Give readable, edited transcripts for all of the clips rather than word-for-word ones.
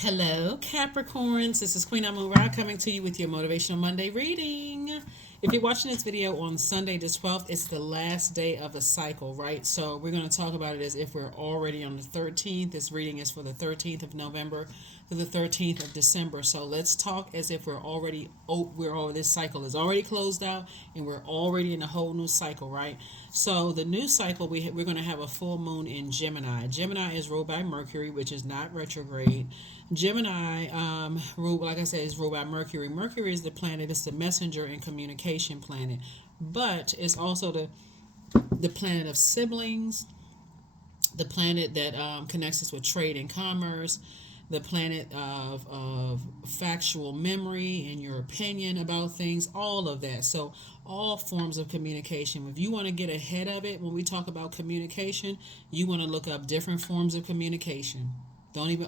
Hello, Capricorns. This is Queen Amun Ra coming to you with your Motivational Monday reading. If you're watching this video on Sunday the 12th, it's the last day of a cycle, right? So we're going to talk about it as if we're already on the 13th. This reading is for the 13th of November to the 13th of December. So let's talk as if this cycle is already closed out and we're already in a whole new cycle, right? So the new cycle, we're going to have a full moon in Gemini. Gemini is ruled by Mercury, which is not retrograde. Gemini, like I said, is ruled by Mercury. Mercury is the planet, it's the messenger and communication planet, but it's also the planet of siblings, the planet that connects us with trade and commerce, the planet of factual memory and your opinion about things, all of that. So all forms of communication. If you want to get ahead of it, when we talk about communication, you want to look up different forms of communication. Don't even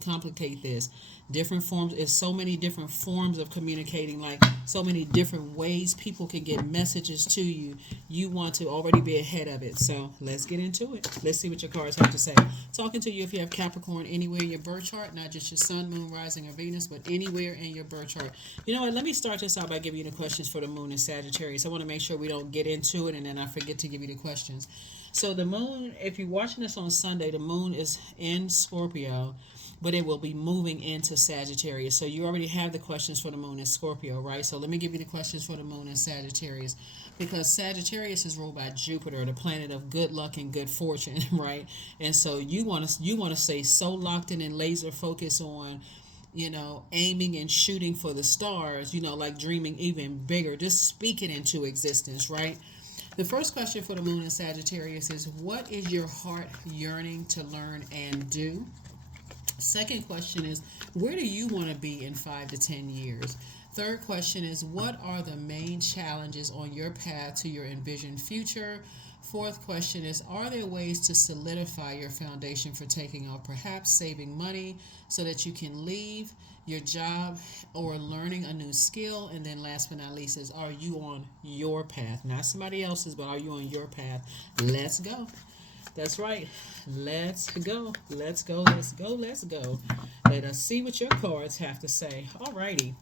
complicate this. Different forms. There's so many different forms of communicating, like so many different ways people can get messages to you. You want to already be ahead of it. So let's get into it. Let's see what your cards have to say. Talking to you if you have Capricorn anywhere in your birth chart, not just your sun, moon, rising, or Venus, but anywhere in your birth chart. You know what? Let me start this out by giving you the questions for the moon and Sagittarius. I want to make sure we don't get into it and then I forget to give you the questions. So the moon, if you're watching this on Sunday, the moon is in Scorpio, but it will be moving into Sagittarius. So you already have the questions for the moon in Scorpio, right? So let me give you the questions for the moon in Sagittarius, because Sagittarius is ruled by Jupiter, the planet of good luck and good fortune, right? And so you want to stay so locked in and laser focused on aiming and shooting for the stars, like dreaming even bigger, just speak it into existence, right? The first question for the moon in Sagittarius is, what is your heart yearning to learn and do? Second question is, where do you want to be in 5 to 10 years? Third question is, what are the main challenges on your path to your envisioned future? Fourth question is, are there ways to solidify your foundation for taking off, perhaps saving money so that you can leave your job or learning a new skill? And then last but not least is, are you on your path? Not somebody else's, but are you on your path? Let's go. That's right. Let's go. Let's go. Let's go. Let's go. Let us see what your cards have to say. Alrighty.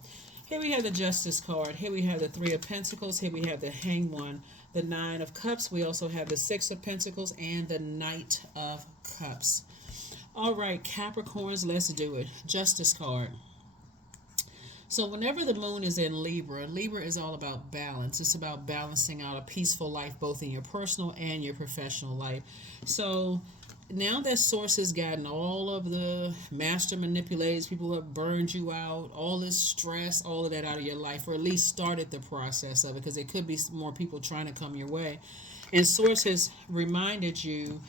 Here we have the Justice card. Here we have the Three of Pentacles. Here we have the Hanged One, the Nine of Cups. We also have the Six of Pentacles and the Knight of Cups. All right, Capricorns, let's do it. Justice card. So whenever the moon is in Libra, Libra is all about balance. It's about balancing out a peaceful life, both in your personal and your professional life. So now that Source has gotten all of the master manipulators, people who have burned you out, all this stress, all of that out of your life, or at least started the process of it, because there could be more people trying to come your way. And Source has reminded you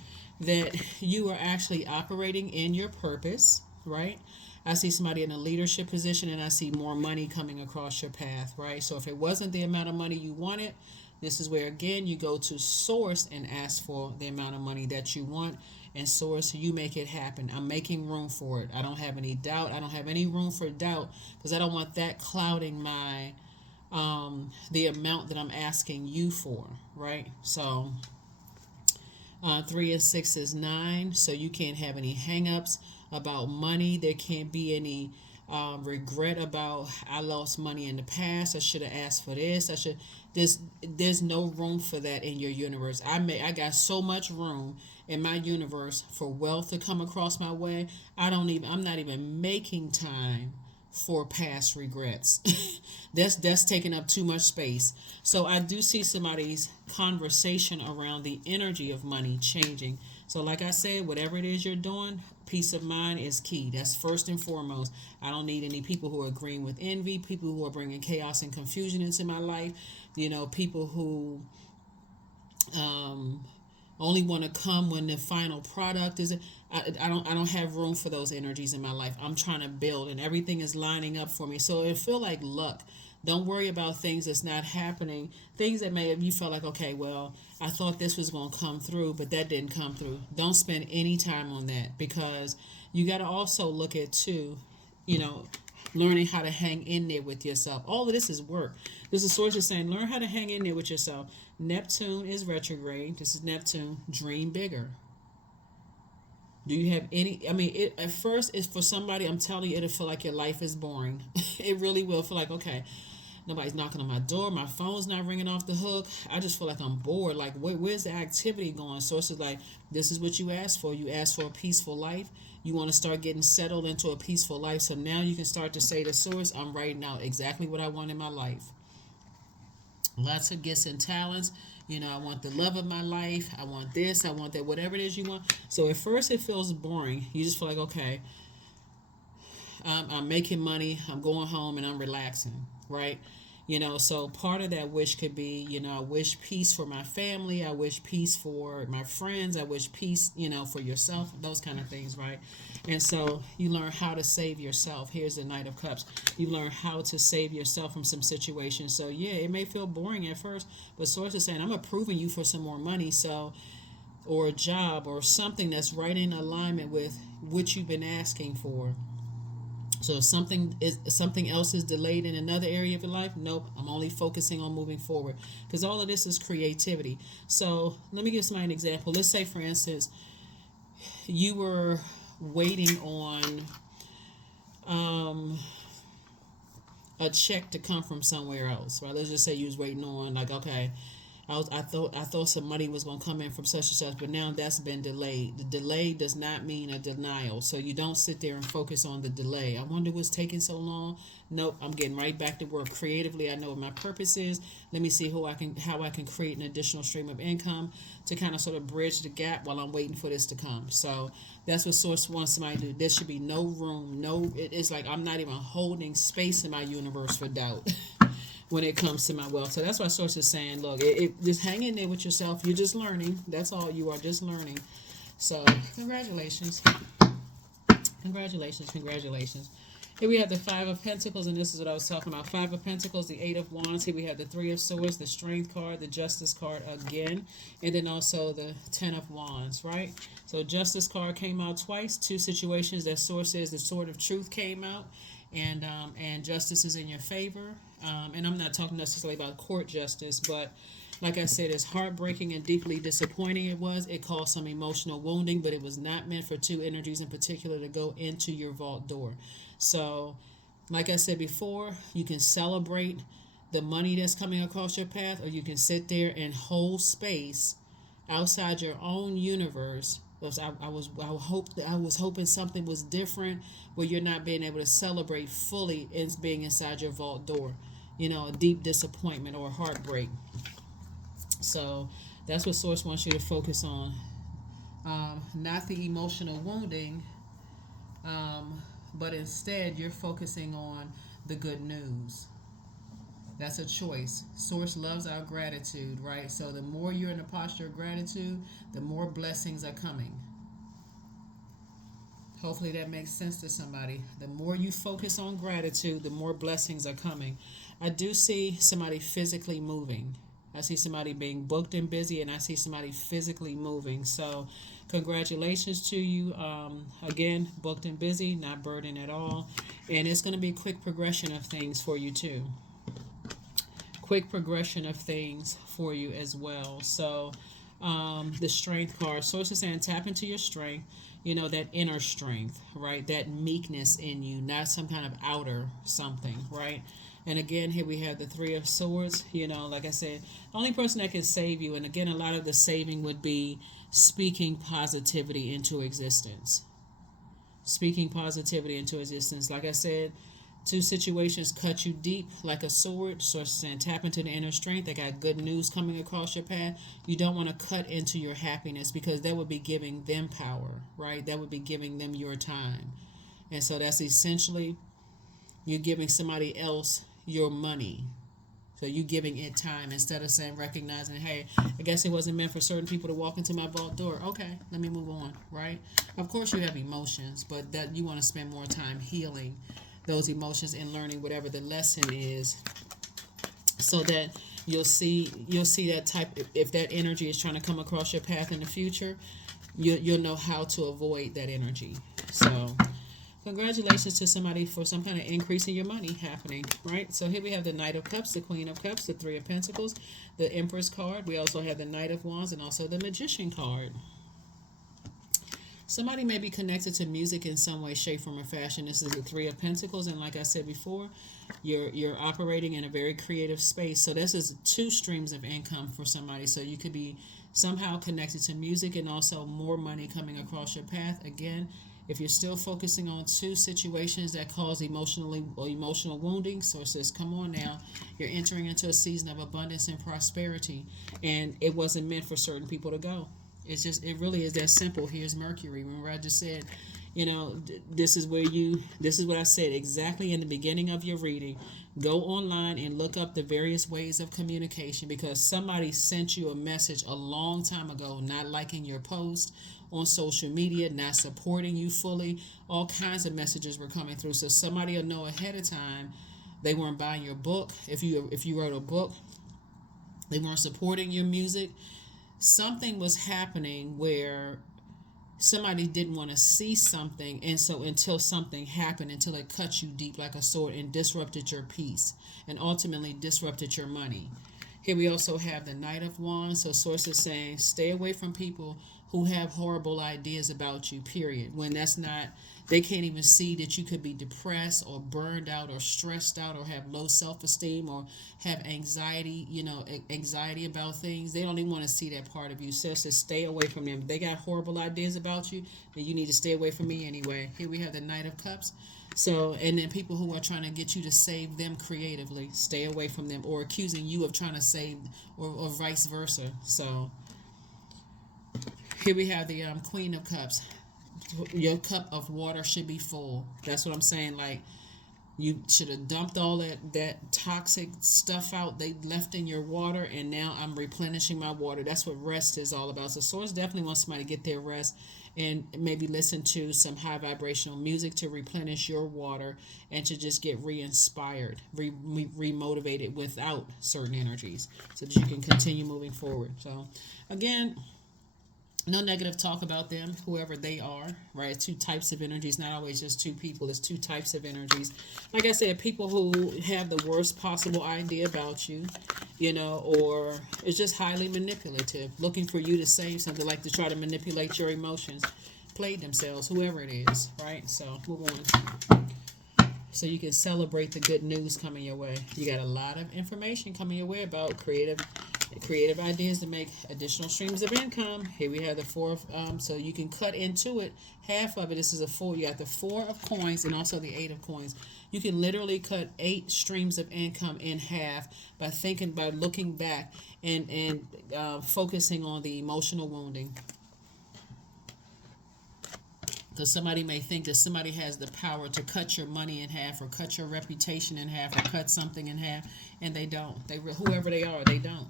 that you are actually operating in your purpose, right? I see somebody in a leadership position and I see more money coming across your path, right? So if it wasn't the amount of money you wanted, this is where, again, you go to Source and ask for the amount of money that you want. And Source, you make it happen. I'm making room for it. I don't have any doubt. I don't have any room for doubt, because I don't want that clouding my the amount that I'm asking you for, right? So 3 and 6 is 9, so you can't have any hang-ups about money. There can't be any regret about, I lost money in the past, I should have asked for this, there's no room for that in your universe. I got so much room in my universe for wealth to come across my way. I'm not even making time for past regrets. that's taking up too much space. So I do see somebody's conversation around the energy of money changing. So like I said, whatever it is you're doing, peace of mind is key. That's first and foremost. I don't need any people who are agreeing with envy, people who are bringing chaos and confusion into my life, people who only want to come when the final product is. I don't have room for those energies in my life. I'm trying to build and everything is lining up for me. So it feel like luck. Don't worry about things that's not happening. Things that may have you felt like, okay, well, I thought this was going to come through, but that didn't come through. Don't spend any time on that, because you got to also look at too, learning how to hang in there with yourself. All of this is work. This is Source is saying, learn how to hang in there with yourself. Neptune is retrograde. This is Neptune. Dream bigger. Do you have any? I mean, it at first it's for somebody. I'm telling you, it'll feel like your life is boring. It really will feel like, okay, nobody's knocking on my door. My phone's not ringing off the hook. I just feel like I'm bored. Like, where's the activity going? So it's like, this is what you asked for. You asked for a peaceful life. You want to start getting settled into a peaceful life. So now you can start to say to Source, I'm writing out exactly what I want in my life. Lots of gifts and talents. I want the love of my life. I want this. I want that. Whatever it is you want. So at first it feels boring. You just feel like, okay, I'm making money. I'm going home and I'm relaxing, right? So part of that wish could be, I wish peace for my family. I wish peace for my friends. I wish peace, for yourself, those kind of things, right? And so you learn how to save yourself. Here's the Knight of Cups. You learn how to save yourself from some situations. So yeah, it may feel boring at first, but Source is saying, I'm approving you for some more money. So, or a job or something that's right in alignment with what you've been asking for. So if something else is delayed in another area of your life, nope, I'm only focusing on moving forward, because all of this is creativity. So let me give somebody an example. Let's say, for instance, you were waiting on a check to come from somewhere else, right? Let's just say you was waiting on, like, okay, I thought some money was going to come in from such and such, but now that's been delayed. The delay does not mean a denial. So you don't sit there and focus on the delay. I wonder what's taking so long. Nope, I'm getting right back to work creatively. I know what my purpose is. Let me see how I can create an additional stream of income to kind of sort of bridge the gap while I'm waiting for this to come. So that's what Source wants somebody to do. There should be no room, it's like I'm not even holding space in my universe for doubt. When it comes to my wealth. So that's why Source is saying, look, just hang in there with yourself. You're just learning. That's all. You are just learning. So congratulations. Congratulations. Here we have the Five of Pentacles, and this is what I was talking about. Five of Pentacles, the Eight of Wands. Here we have the Three of Swords, the Strength card, the Justice card again, and then also the Ten of Wands, right? So Justice card came out twice. Two situations that Source says the Sword of Truth came out, and justice is in your favor. And I'm not talking necessarily about court justice, but like I said, as heartbreaking and deeply disappointing it caused some emotional wounding, but it was not meant for two energies in particular to go into your vault door. So, like I said before, you can celebrate the money that's coming across your path, or you can sit there and hold space outside your own universe. I was hoping something was different, where you're not being able to celebrate fully in being inside your vault door. A deep disappointment or heartbreak. So that's what Source wants you to focus on. Not the emotional wounding, but instead you're focusing on the good news. That's a choice. Source loves our gratitude, right? So the more you're in a posture of gratitude, the more blessings are coming. Hopefully that makes sense to somebody. The more you focus on gratitude, the more blessings are coming. I do see somebody physically moving. I see somebody being booked and busy, and I see somebody physically moving. So congratulations to you. Again, booked and busy, not burdened at all. And it's going to be a quick progression of things for you too. Quick progression of things for you as well. So the Strength card. Source is saying tap into your strength. That inner strength, right? That meekness in you, not some kind of outer something, right? And again, here we have the Three of Swords. Like I said, the only person that can save you, and again, a lot of the saving would be speaking positivity into existence. Speaking positivity into existence. Like I said, two situations cut you deep like a sword. Source saying tap into the inner strength. They got good news coming across your path. You don't want to cut into your happiness, because that would be giving them power, right? That would be giving them your time. And so that's essentially you're giving somebody else your money. So you giving it time instead of saying, recognizing, hey, I guess it wasn't meant for certain people to walk into my vault door. Okay, let me move on, right? Of course you have emotions, but that you want to spend more time healing those emotions and learning whatever the lesson is, so that you'll see that type. If that energy is trying to come across your path in the future, you'll know how to avoid that energy. So congratulations to somebody for some kind of increase in your money happening, right? So here we have the Knight of Cups, the Queen of Cups, the Three of Pentacles, the Empress card. We also have the Knight of Wands and also the Magician card. Somebody may be connected to music in some way, shape, form, or fashion. This is the Three of Pentacles, and like I said before, you're operating in a very creative space. So this is two streams of income for somebody. So you could be somehow connected to music and also more money coming across your path. Again, if you're still focusing on two situations that cause emotional wounding, so it says, come on now, you're entering into a season of abundance and prosperity, and it wasn't meant for certain people to go. It really is that simple. Here's Mercury. Remember I just said, this is what I said exactly in the beginning of your reading. Go online and look up the various ways of communication, because somebody sent you a message a long time ago, not liking your post on social media, not supporting you fully. All kinds of messages were coming through. So somebody will know ahead of time they weren't buying your book. If you wrote a book, they weren't supporting your music. Something was happening where somebody didn't want to see something, and so until something happened, until it cut you deep like a sword and disrupted your peace and ultimately disrupted your money. Here we also have the Knight of Wands. So source is saying stay away from people who have horrible ideas about you, period. When that's not, they can't even see that you could be depressed or burned out or stressed out or have low self-esteem or have anxiety, anxiety about things. They don't even want to see that part of you. So it says stay away from them. If they got horrible ideas about you, then you need to stay away from me anyway. Here we have the Knight of Cups. So, and then people who are trying to get you to save them creatively, stay away from them, or accusing you of trying to save, or vice versa. So, here we have the Queen of Cups. Your cup of water should be full. That's what I'm saying. Like, you should have dumped all that toxic stuff out they left in your water, and now I'm replenishing my water. That's what rest is all about. So Source definitely wants somebody to get their rest and maybe listen to some high vibrational music to replenish your water and to just get re-inspired, re-motivated without certain energies so that you can continue moving forward. So again, no negative talk about them, whoever they are, right? Two types of energies, not always just two people. It's two types of energies. Like I said, people who have the worst possible idea about you, or it's just highly manipulative, looking for you to save something, like to try to manipulate your emotions, played themselves, whoever it is, right? So move on. So you can celebrate the good news coming your way. You got a lot of information coming your way about creative ideas to make additional streams of income. Here we have the four of, so you can cut into it. Half of it, this is a four. You got the Four of Coins and also the Eight of Coins. You can literally cut 8 streams of income in half by looking back and focusing on the emotional wounding. Because somebody may think that somebody has the power to cut your money in half, or cut your reputation in half, or cut something in half, and they don't. Whoever they are, they don't.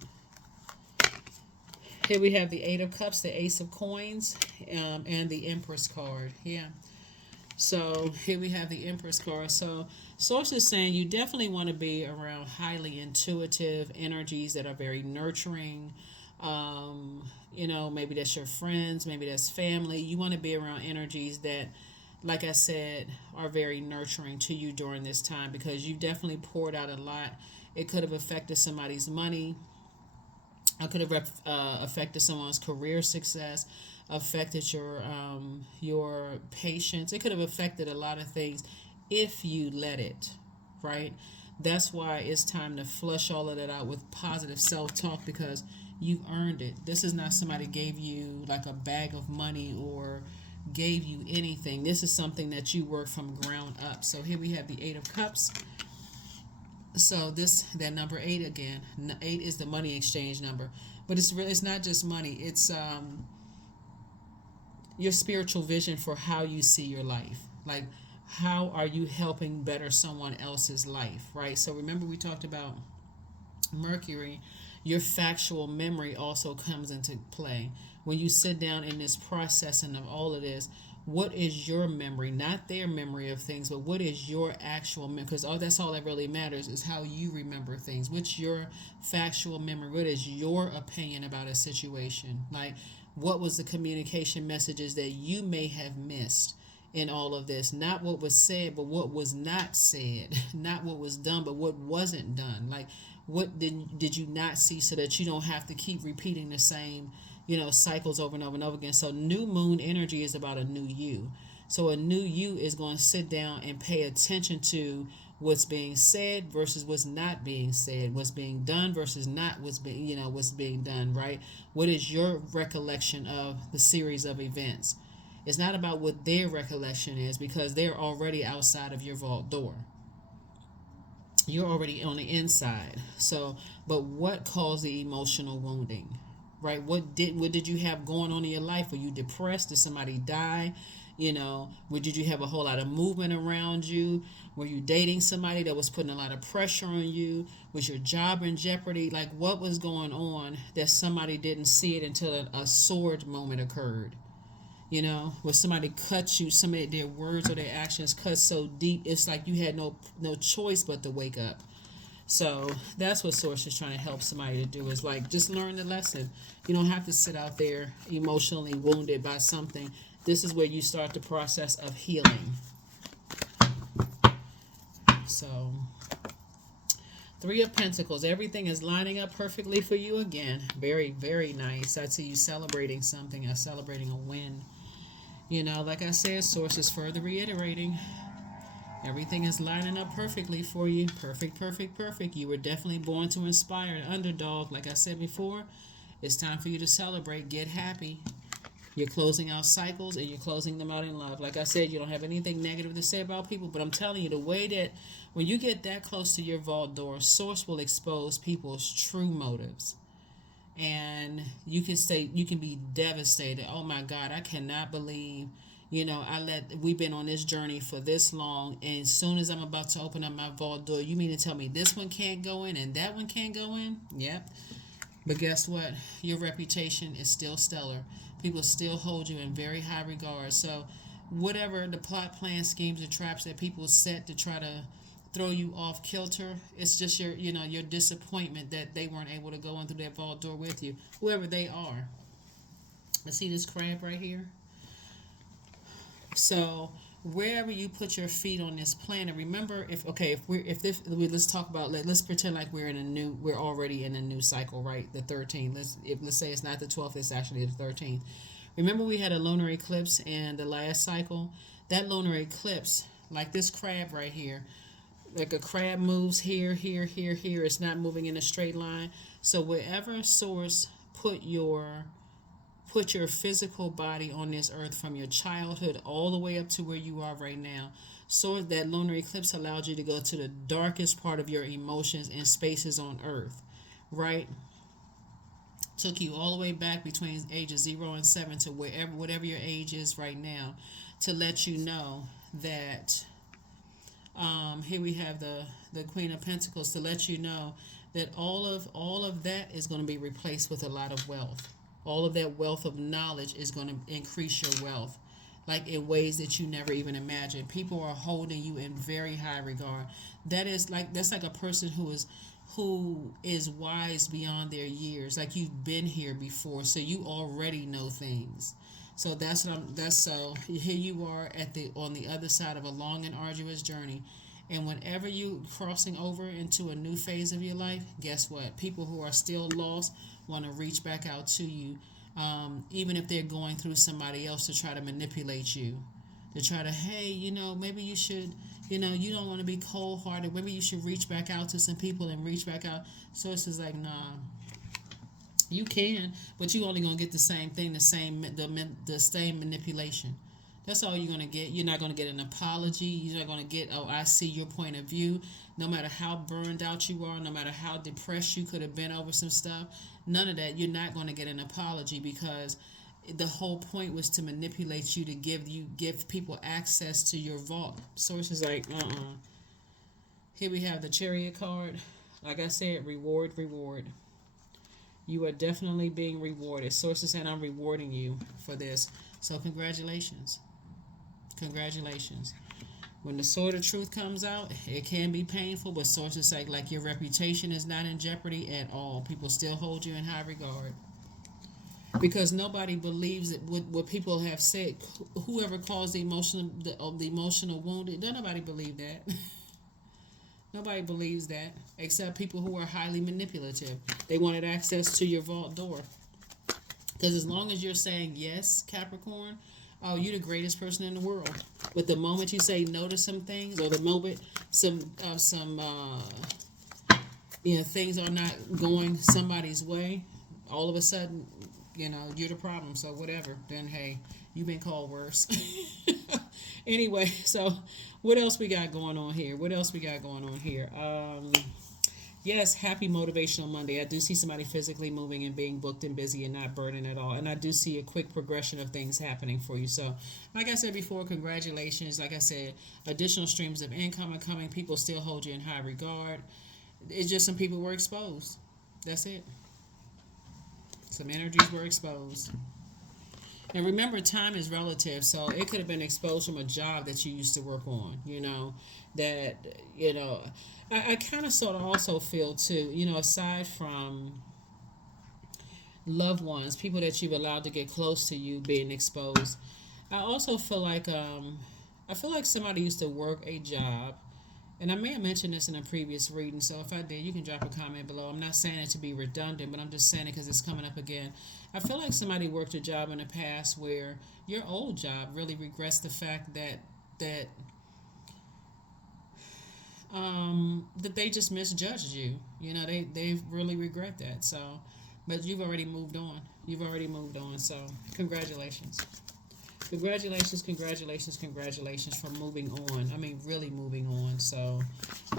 Here we have the Eight of Cups, the Ace of Coins, and the Empress card. Yeah. So here we have the Empress card. So Source is saying you definitely want to be around highly intuitive energies that are very nurturing. Maybe that's your friends, maybe that's family. You want to be around energies that, like I said, are very nurturing to you during this time, because you definitely poured out a lot. It could have affected somebody's money. It could have affected someone's career success, affected your patience. It could have affected a lot of things if you let it, right? That's why it's time to flush all of that out with positive self-talk, because you've earned it. This is not somebody gave you like a bag of money or gave you anything. This is something that you work from ground up. So here we have the Eight of Cups. So that number 8 again. 8 is the money exchange number, but it's not just money. It's your spiritual vision for how you see your life. Like, how are you helping better someone else's life, right? So remember we talked about Mercury. Your factual memory also comes into play. When you sit down in this processing of all of this, what is your memory? Not their memory of things, but what is your actual memory? Because that's all that really matters, is how you remember things. What's your factual memory? What is your opinion about a situation? Like, what was the communication messages that you may have missed in all of this? Not what was said, but what was not said. Not what was done, but what wasn't done. Like, what did you not see, so that you don't have to keep repeating the same cycles over and over and over again. So new moon energy is about a new you. So a new you is going to sit down and pay attention to what's being said versus what's not being said, what's being done versus not what's being done, right? What is your recollection of the series of events? It's not about what their recollection is, because they're already outside of your vault door. You're already on the inside. So, but what caused the emotional wounding? Right? What did you have going on in your life? Were you depressed? Did somebody die? Did you have a whole lot of movement around you? Were you dating somebody that was putting a lot of pressure on you? Was your job in jeopardy? Like, what was going on that somebody didn't see it until a sword moment occurred? Where somebody cut you, somebody, their words or their actions cut so deep, it's like you had no choice but to wake up. So that's what Source is trying to help somebody to do, is like, just learn the lesson. You don't have to sit out there emotionally wounded by something. This is where you start the process of healing. So, Three of Pentacles. Everything is lining up perfectly for you again. Very, very nice. I see you celebrating something, celebrating a win. Like I said, Source is further reiterating. Everything is lining up perfectly for you. Perfect, perfect, perfect. You were definitely born to inspire an underdog. Like I said before, it's time for you to celebrate. Get happy. You're closing out cycles and you're closing them out in love. Like I said, you don't have anything negative to say about people, but I'm telling you, the way that when you get that close to your vault door, Source will expose people's true motives. And you can be devastated. Oh my God, I cannot believe, we've been on this journey for this long, and as soon as I'm about to open up my vault door, you mean to tell me this one can't go in and that one can't go in? Yep. But guess what? Your reputation is still stellar. People still hold you in very high regard. So whatever the plot, plan, schemes, or traps that people set to try to throw you off kilter, it's just your disappointment that they weren't able to go in through that vault door with you, whoever they are. I see this crab right here. So wherever you put your feet on this planet, remember, let's talk about, let's pretend like we're already in a new cycle, right? The 13th. Let's say it's not the 12th, it's actually the 13th. Remember, we had a lunar eclipse in the last cycle. That lunar eclipse, like this crab right here, like a crab moves here, here, here, here. It's not moving in a straight line. So wherever Source put your physical body on this earth, from your childhood all the way up to where you are right now, so that lunar eclipse allowed you to go to the darkest part of your emotions and spaces on earth, right? Took you all the way back between ages 0 and 7 to whatever your age is right now, to let you know that here we have the Queen of Pentacles, to let you know that all of that is going to be replaced with a lot of wealth. All of that wealth of knowledge is going to increase your wealth, like in ways that you never even imagined. People are holding you in very high regard. That's like a person who is wise beyond their years. Like, you've been here before, so you already know things. So so here you are on the other side of a long and arduous journey. And whenever you crossing over into a new phase of your life, guess what? People who are still lost want to reach back out to you, even if they're going through somebody else, to try to manipulate you, to try to, hey, maybe you should, you don't want to be cold-hearted. Maybe you should reach back out to some people and reach back out. So it's just like, nah. You can, but you only gonna get the same thing, the same manipulation. That's all you're gonna get. You're not gonna get an apology. You're not gonna get, oh, I see your point of view. No matter how burned out you are, no matter how depressed you could have been over some stuff, none of that. You're not gonna get an apology, because the whole point was to manipulate you, to give people access to your vault. Source is like, Here we have the Chariot card. Like I said, reward. You are definitely being rewarded. Source is saying, I'm rewarding you for this. So congratulations. Congratulations. When the sword of truth comes out, it can be painful, but Source is like your reputation is not in jeopardy at all. People still hold you in high regard. Because nobody believes it, what people have said. Whoever caused the emotional wound, nobody believe that. Nobody believes that, except people who are highly manipulative. They wanted access to your vault door. Because as long as you're saying yes, Capricorn, oh, you're the greatest person in the world. But the moment you say no to some things, or the moment things are not going somebody's way, all of a sudden, you're the problem. So whatever. Then hey, you've been called worse. Anyway, so what else we got going on here? Yes, happy Motivational Monday. I do see somebody physically moving and being booked and busy and not burning at all. And I do see a quick progression of things happening for you. So, like I said before, congratulations. Like I said, additional streams of income are coming. People still hold you in high regard. It's just some people were exposed. That's it. Some energies were exposed. And remember, time is relative, so it could have been exposed from a job that you used to work on, that, I kind of sort of also feel too, aside from loved ones, people that you've allowed to get close to you being exposed, I also feel like somebody used to work a job, and I may have mentioned this in a previous reading, so if I did, you can drop a comment below. I'm not saying it to be redundant, but I'm just saying it because it's coming up again. I feel like somebody worked a job in the past where your old job really regrets the fact that that they just misjudged you. They really regret that. So, but you've already moved on. So, congratulations. Congratulations for moving on. I mean, really moving on. So,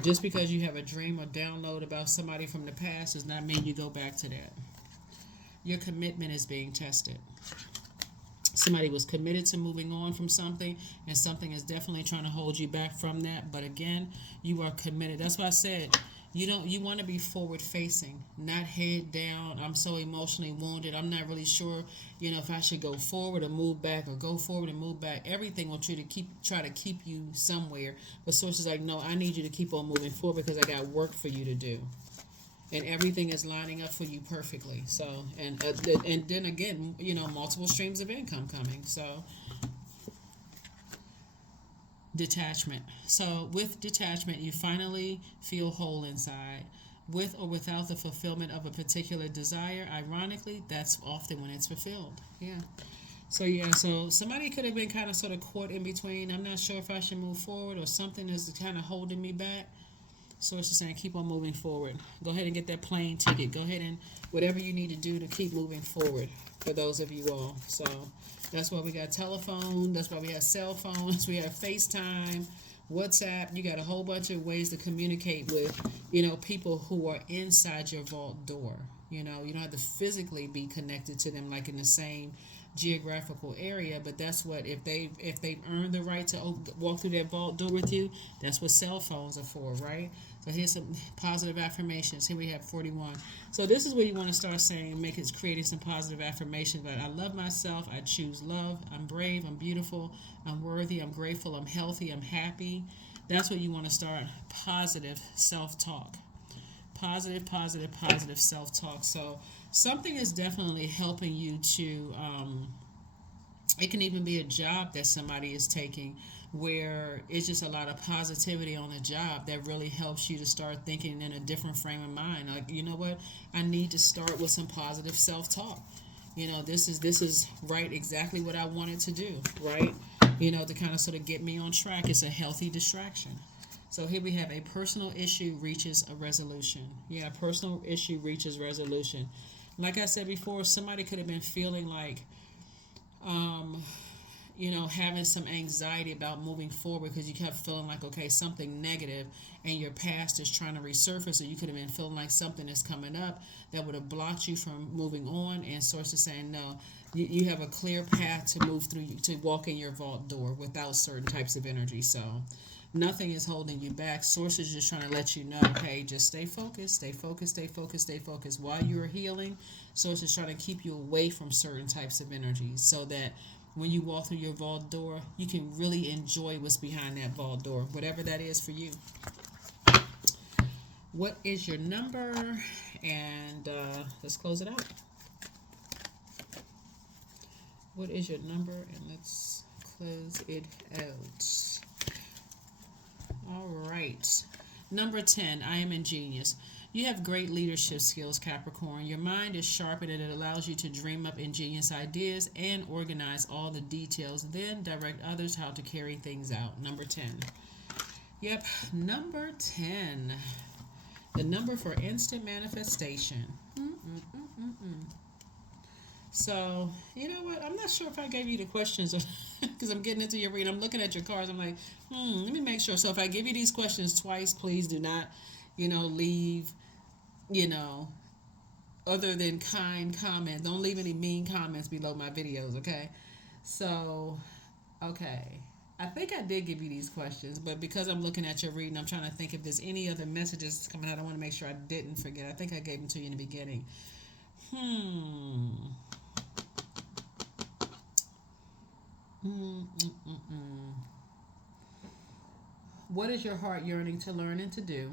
just because you have a dream or download about somebody from the past does not mean you go back to that. Your commitment is being tested. Somebody was committed to moving on from something, and something is definitely trying to hold you back from that. But again, you are committed. That's why I said you want to be forward facing, not head down. I'm so emotionally wounded. I'm not really sure, if I should go forward or move back, or go forward and move back. Everything wants you to try to keep you somewhere. But sources like, no, I need you to keep on moving forward because I got work for you to do. And everything is lining up for you perfectly. So, and then again, multiple streams of income coming. So, detachment. So, with detachment, you finally feel whole inside. With or without the fulfillment of a particular desire, ironically, that's often when it's fulfilled. Yeah. So somebody could have been kind of sort of caught in between. I'm not sure if I should move forward, or something is kind of holding me back. Source is saying keep on moving forward. Go ahead and get that plane ticket. Go ahead and whatever you need to do to keep moving forward for those of you all. So that's why we got telephone. That's why we have cell phones. We have FaceTime, WhatsApp. You got a whole bunch of ways to communicate with, people who are inside your vault door. You don't have to physically be connected to them like in the same geographical area, but that's what if they've earned the right to walk through that vault door with you. That's what cell phones are for, right? So here's some positive affirmations. Here we have 41. So this is where you want to start saying, creating some positive affirmations. But I love myself. I choose love. I'm brave. I'm beautiful. I'm worthy. I'm grateful. I'm healthy. I'm happy. That's what you want to start. Positive self-talk. Positive self-talk. So something is definitely helping you to, it can even be a job that somebody is taking where it's just a lot of positivity on the job that really helps you to start thinking in a different frame of mind. Like, you know what? I need to start with some positive self-talk. This is right, exactly what I wanted to do, right? To kind of sort of get me on track. It's a healthy distraction. So here we have a personal issue reaches a resolution. Yeah, personal issue reaches resolution. Like I said before, somebody could have been feeling like, having some anxiety about moving forward because you kept feeling like, okay, something negative and your past is trying to resurface, or you could have been feeling like something is coming up that would have blocked you from moving on, and sources saying, no, you have a clear path to move through, to walk in your vault door without certain types of energy. So nothing is holding you back. Sources just trying to let you know, hey, just stay focused. While you're healing, sources trying to keep you away from certain types of energies so that when you walk through your vault door, you can really enjoy what's behind that vault door, whatever that is for you. What is your number? And let's close it out. What is your number? And let's close it out. All right. Number 10, I am ingenious. You have great leadership skills, Capricorn. Your mind is sharp and it allows you to dream up ingenious ideas and organize all the details, then direct others how to carry things out. Number 10. Yep, number 10. The number for instant manifestation. So, you know what? I'm not sure if I gave you the questions because I'm getting into your reading. I'm looking at your cards. I'm like, let me make sure. So if I give you these questions twice, please do not, leave, you know, other than kind comments. Don't leave any mean comments below my videos, okay? So, okay. I think I did give you these questions, but because I'm looking at your reading, I'm trying to think if there's any other messages coming out. I want to make sure I didn't forget. I think I gave them to you in the beginning. What is your heart yearning to learn and to do?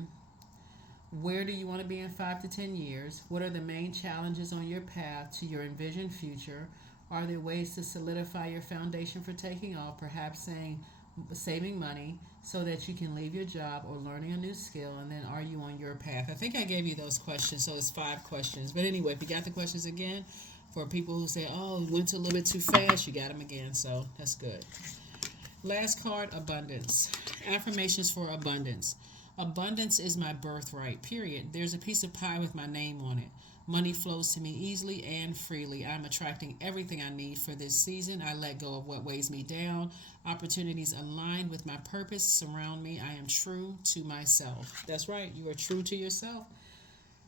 Where do you want to be in 5 to 10 years? What are the main challenges on your path to your envisioned future? Are there ways to solidify your foundation for taking off, perhaps saving money so that you can leave your job or learning a new skill? And then, are you on your path? I think I gave you those questions, so it's 5 questions. But anyway, if you got the questions again, for people who say, oh, it went a little bit too fast, you got them again, so that's good. Last card, abundance. Affirmations for abundance. Abundance is my birthright, period. There's a piece of pie with my name on it. Money flows to me easily and freely. I'm attracting everything I need for this season. I let go of what weighs me down. Opportunities aligned with my purpose surround me. I am true to myself. That's right. You are true to yourself.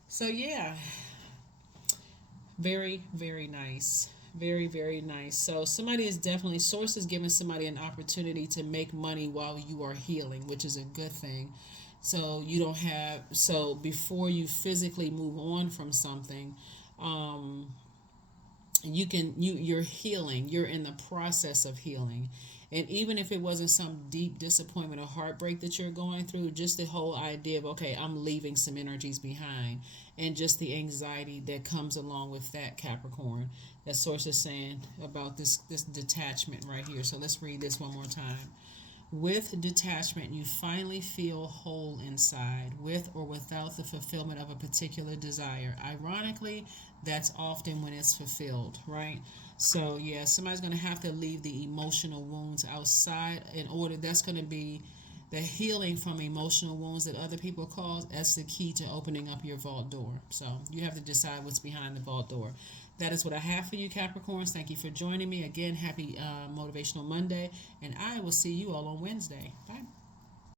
So, yeah. Very, very nice. Very, very nice. So somebody is definitely, source is giving somebody an opportunity to make money while you are healing, which is a good thing. So you don't have, so before you physically move on from something, you're healing. You're in the process of healing. And even if it wasn't some deep disappointment or heartbreak that you're going through, just the whole idea of, okay, I'm leaving some energies behind, and just the anxiety that comes along with that, Capricorn. That source is saying about this detachment right here. So let's read this one more time. With detachment, you finally feel whole inside, with or without the fulfillment of a particular desire. Ironically, that's often when it's fulfilled, right? So, yeah, somebody's going to have to leave the emotional wounds outside in order. That's going to be the healing from emotional wounds that other people cause. That's the key to opening up your vault door. So, you have to decide what's behind the vault door. That is what I have for you, Capricorns. Thank you for joining me. Again, happy Motivational Monday, and I will see you all on Wednesday. Bye.